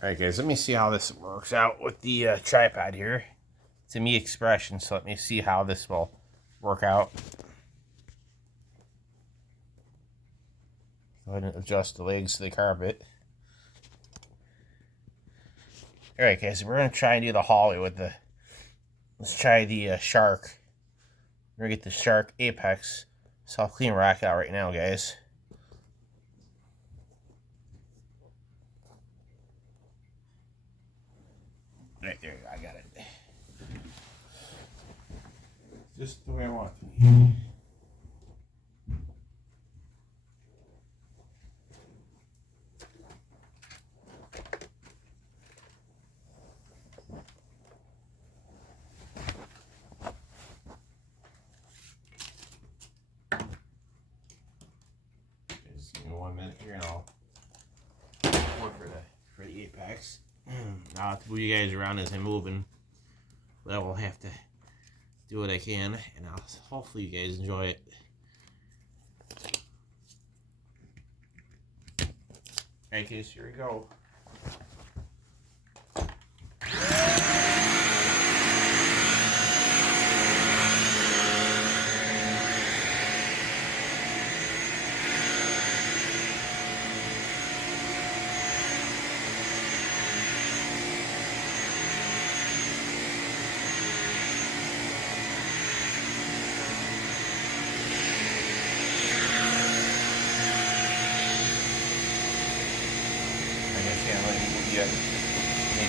Alright guys, let me see how this works out with the tripod here. It's a Me Expression, so let me see how this will work out. Go ahead and adjust the legs to the carpet. Alright guys, we're going to try and do the Holly with the... Let's try the Shark. We're going to get the Shark Apex self-clean rack out right now, guys. Right there, I got it. Just the way I want it to be. Just give me 1 minute here and I'll work for the Apex. Now I'll have to move you guys around as I'm moving, but I will have to do what I can, and hopefully you guys enjoy it. Alright guys, here we go.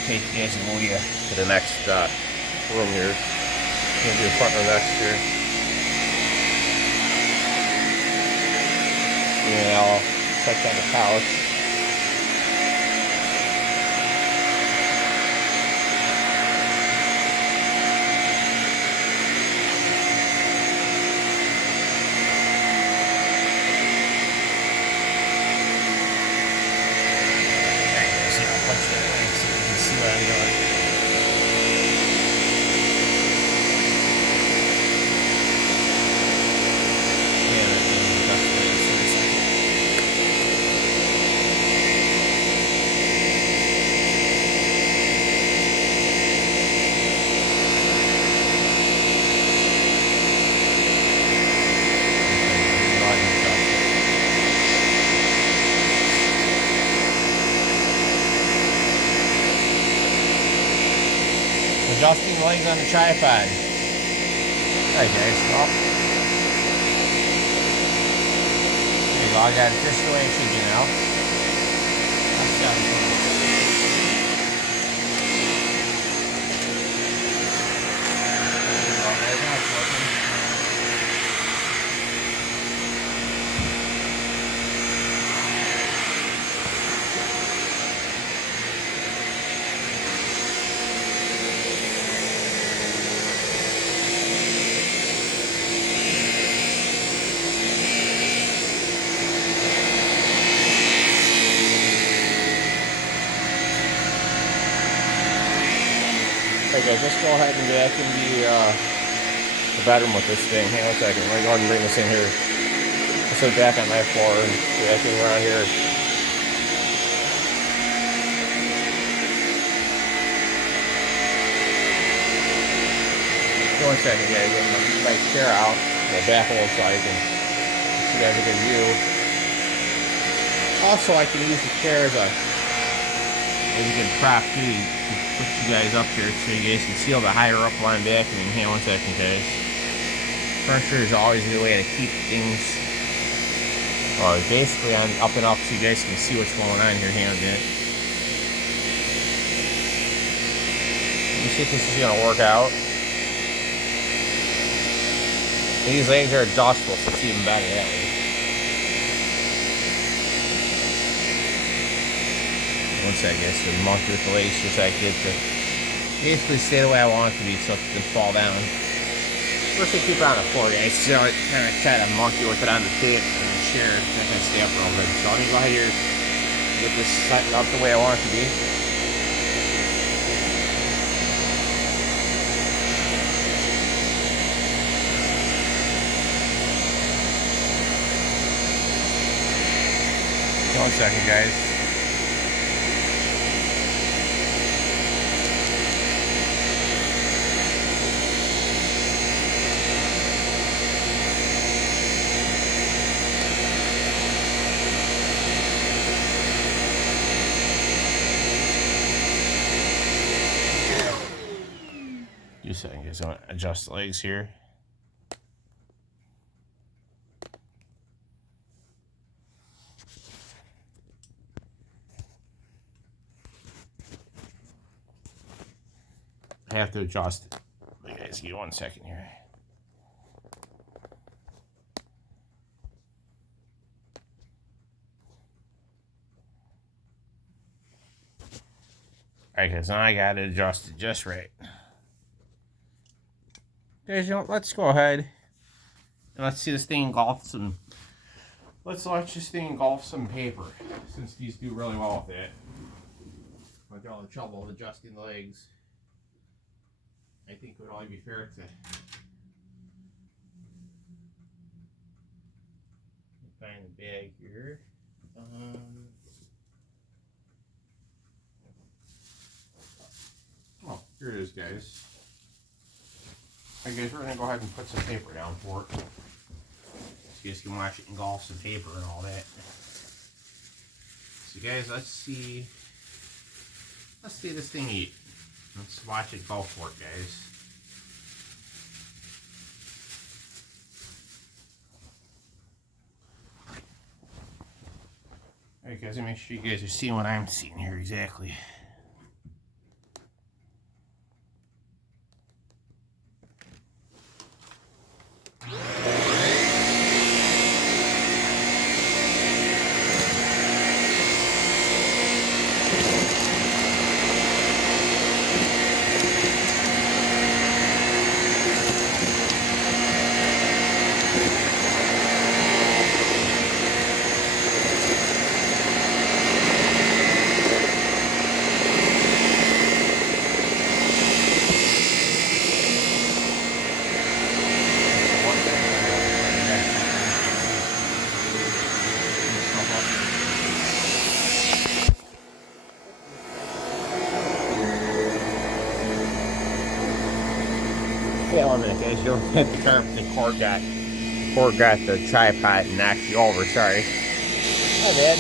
Take you guys and move you to the next room here. Gonna do the front row next here. And I'll set down the couch. Adjusting the legs on the tripod. Alright guys, well, there you go, I got it just the way it should be now. That's done. Okay guys, let's go ahead and vacuum the bedroom with this thing. Hang on a second. Let me go ahead and bring this in here. Let's sit back on my floor and vacuum around here. One second guys, I'm going to get my chair out and the back wall so I can get you guys a good view. Also, I can use the chair as a good prop too. Put you guys up here so you guys can see all the higher up line vacuuming. Hang on 1 second guys. Pressure is always a good way to keep things basically on up and up so you guys can see what's going on here. Hang on a minute. Let me see if this is going to work out. These legs are adjustable, so it's even better that way. 1 second, guys, so monkey with the legs just like it to basically stay the way I want it to be so it doesn't fall down. First we keep it on the floor, guys, so I kind of try to monkey with it on the tip and the chair so I can stay up real good. So let me go ahead here and get this set up the way I want it to be. One second, guys. So I guess I'm gonna adjust the legs here. I have to adjust it. Wait, guys, give me 1 second here. Alright, guys, now I gotta adjust it just right. Guys, you know, let's go ahead and let's see this thing engulf some. Let's watch this thing engulf some paper, since these do really well with it. With all the trouble of adjusting the legs, I think it would only be fair to find the bag here. Oh, here it is, guys. Alright, guys, we're gonna go ahead and put some paper down for it, so you guys can watch it engulf some paper and all that. So, guys, let's see this thing eat. Let's watch it go for it, guys. Alright, guys, make sure you guys are seeing what I'm seeing here exactly. Wait a minute, guys. You'll have to turn up the cord got the tripod and knocked you over. Sorry. My bad.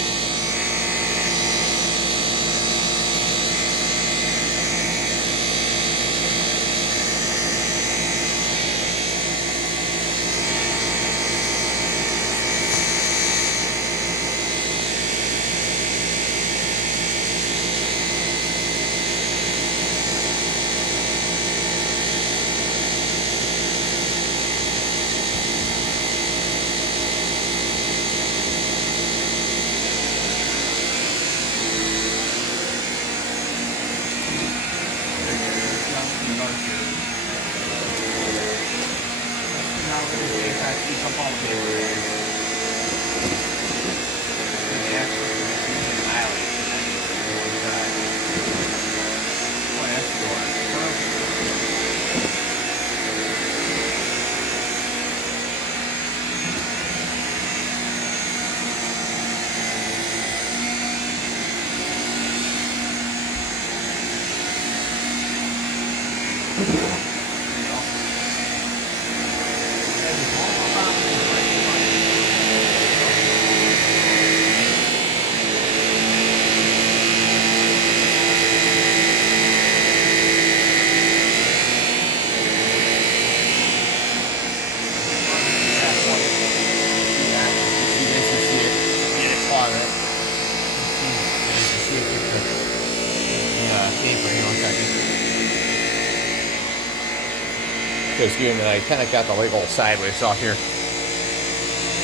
Excuse me, I kind of got the leg all sideways off here. If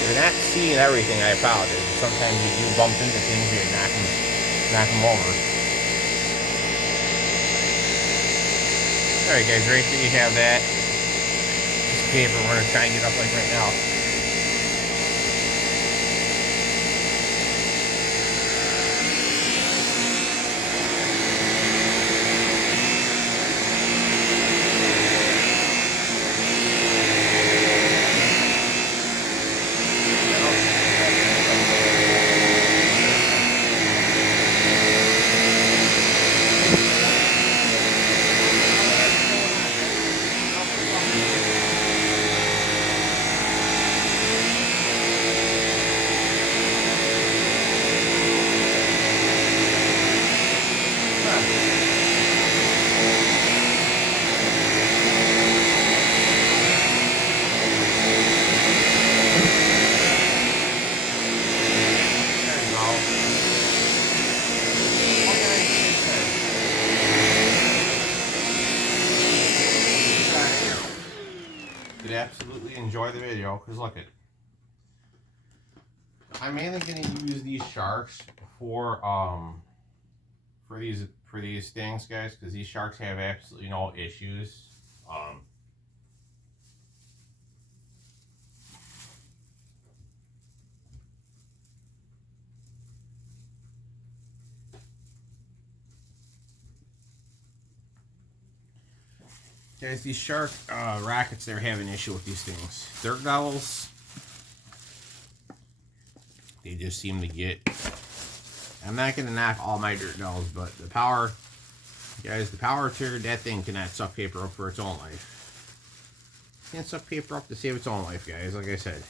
you're not seeing everything, I apologize. Sometimes you do bump into things and knock them over. Alright guys, right there you have that. This paper we're going to try and get up like right now. enjoy the video, because look at, I'm mainly going to use these sharks for these things, guys, because these sharks have absolutely no issues. Guys, these shark rackets, they're having an issue with these things. Dirt Devils, they just seem to get, I'm not going to knock all my Dirt Devils, but the power, guys, the power turd, that thing cannot suck paper up for its own life. Can't suck paper up to save its own life, guys, like I said.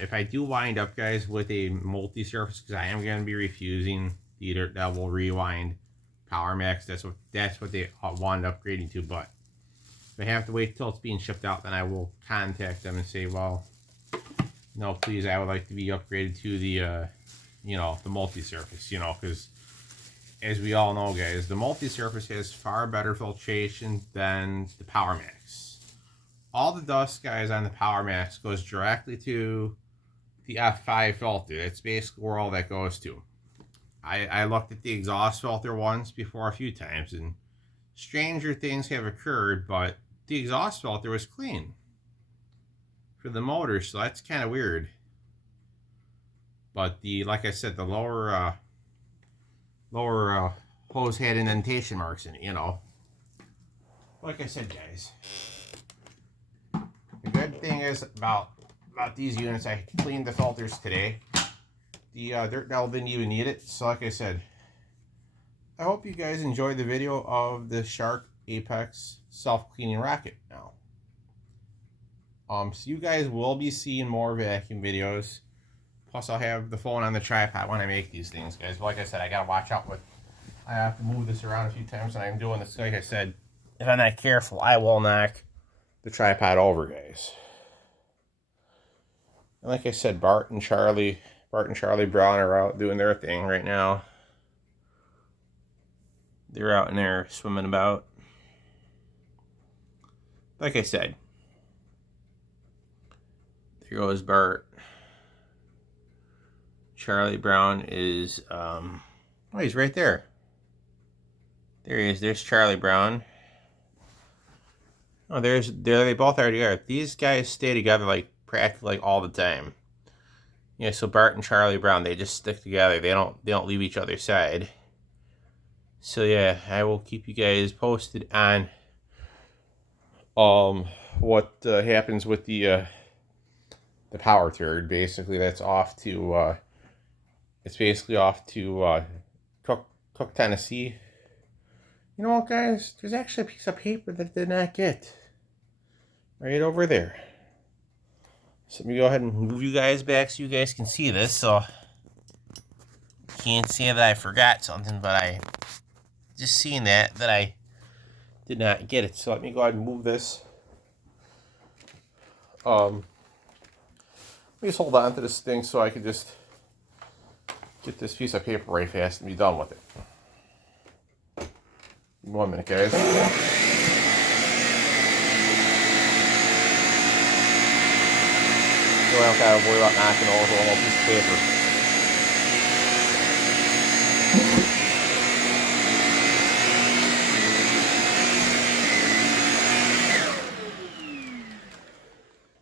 If I do wind up, guys, with a multi-surface, because I am going to be refusing the Dirt Devil Rewind Power Max, that's what they want upgrading to. But if I have to wait till it's being shipped out, then I will contact them and say, well, no, please, I would like to be upgraded to the the multi-surface, because as we all know, guys, the multi-surface has far better filtration than the Power Max. All the dust, guys, on the Power Max goes directly to the F5 filter. That's basically where all that goes to. I looked at the exhaust filter once before a few times, and stranger things have occurred, but the exhaust filter was clean for the motor, so that's kind of weird. But like I said, the lower hose had indentation marks in it, Like I said, guys, the good thing is about these units, I cleaned the filters today. The Dirt Devil didn't even need it. So like I said, I hope you guys enjoyed the video of the Shark Apex self-cleaning racket now. So you guys will be seeing more vacuum videos. Plus I'll have the phone on the tripod when I make these things, guys. But like I said, I gotta watch out with, I have to move this around a few times when I'm doing this. Like I said, if I'm not careful, I will knock the tripod over, guys. And like I said, Bart and Charlie Brown are out doing their thing right now. They're out in there swimming about. Like I said, there goes Bart. Charlie Brown is, oh, he's right there. There he is. There's Charlie Brown. Oh, there they both are together. These guys stay together like practically all the time. Yeah, so Bart and Charlie Brown, they just stick together. They don't leave each other's side. So yeah, I will keep you guys posted on what happens with the power turd. Basically, that's off to it's basically off to Cook, Tennessee. You know what, guys? There's actually a piece of paper that I did not get right over there. So let me go ahead and move you guys back so you guys can see this. So can't say that I forgot something, but I just seen that I did not get it. So let me go ahead and move this. Let me just hold on to this thing so I can just get this piece of paper right fast and be done with it. 1 minute, guys. I don't gotta worry about knocking over a little piece of paper.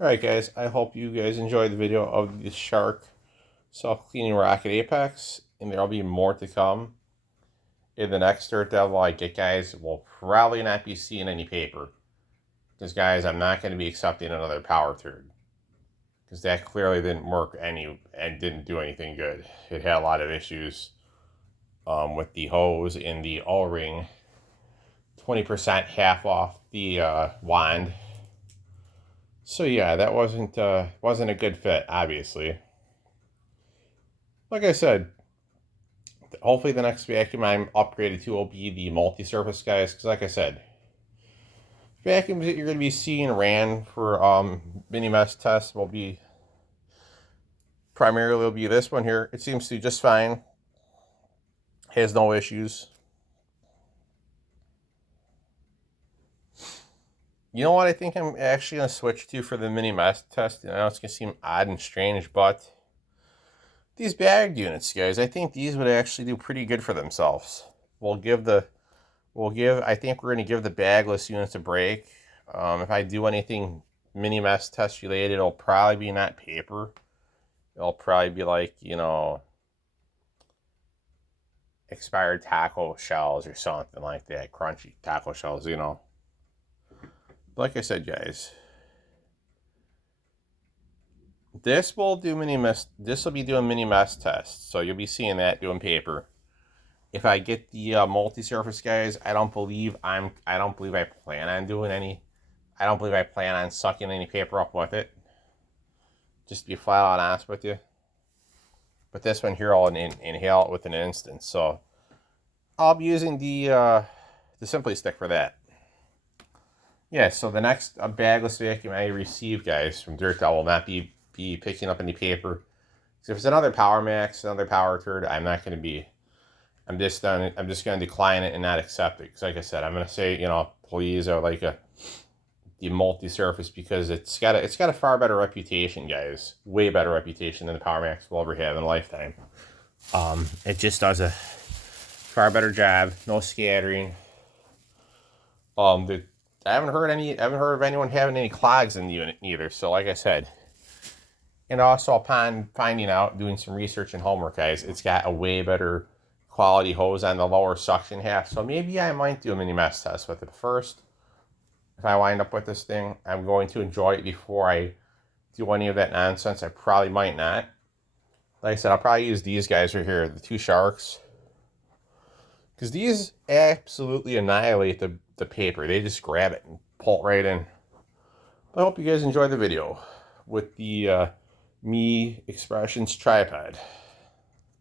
Alright, guys, I hope you guys enjoyed the video of the Shark self-cleaning racket Apex, and there'll be more to come. In the next Dirt Devil I get, guys, we'll probably not be seeing any paper. Because, guys, I'm not going to be accepting another power turd. Because that clearly didn't work and didn't do anything good. It had a lot of issues with the hose and the O-ring. 20% half off the wand. So yeah, that wasn't a good fit, obviously. Like I said, hopefully the next vacuum I'm upgraded to will be the multi-surface, guys. Because like I said, vacuums that you're going to be seeing ran for mini mesh tests will be primarily this one here. It seems to be just fine. Has no issues. You know what I think I'm actually going to switch to for the mini mess test? I know it's going to seem odd and strange, but these bagged units, guys, I think these would actually do pretty good for themselves. I think we're going to give the bagless units a break. If I do anything mini mess test related, it'll probably be not paper. It'll probably be like, you know, expired taco shells or something like that. Crunchy taco shells, you know. Like I said, guys, this will be doing mini mess tests. So you'll be seeing that doing paper. If I get the multi-surface, guys, I don't believe I plan on doing any. I don't believe I plan on sucking any paper up with it. Just to be flat out honest with you. But this one here, I'll inhale it within an instant. So I'll be using the Simply Stick for that. Yeah, so the next bagless vacuum I receive, guys, from Dirt Doll will not be picking up any paper. So if it's another Power Max, another Power Turd, I'm not going to be. I'm just going to decline it and not accept it. Because like I said, I'm going to say, you know, please, or like the multi-surface, because it's got a far better reputation, guys. Way better reputation than the Power Max will ever have in a lifetime. It just does a far better job. No scattering. I haven't heard of anyone having any clogs in the unit either. So like I said, and also upon finding out, doing some research and homework, guys, it's got a way better quality hose on the lower suction half. So maybe I might do a mini mess test with it first. If I wind up with this thing, I'm going to enjoy it before I do any of that nonsense. I probably might not. Like I said, I'll probably use these guys right here, the two sharks. Because these absolutely annihilate the paper. They just grab it and pull it right in. But I hope you guys enjoy the video with the Me Expressions tripod.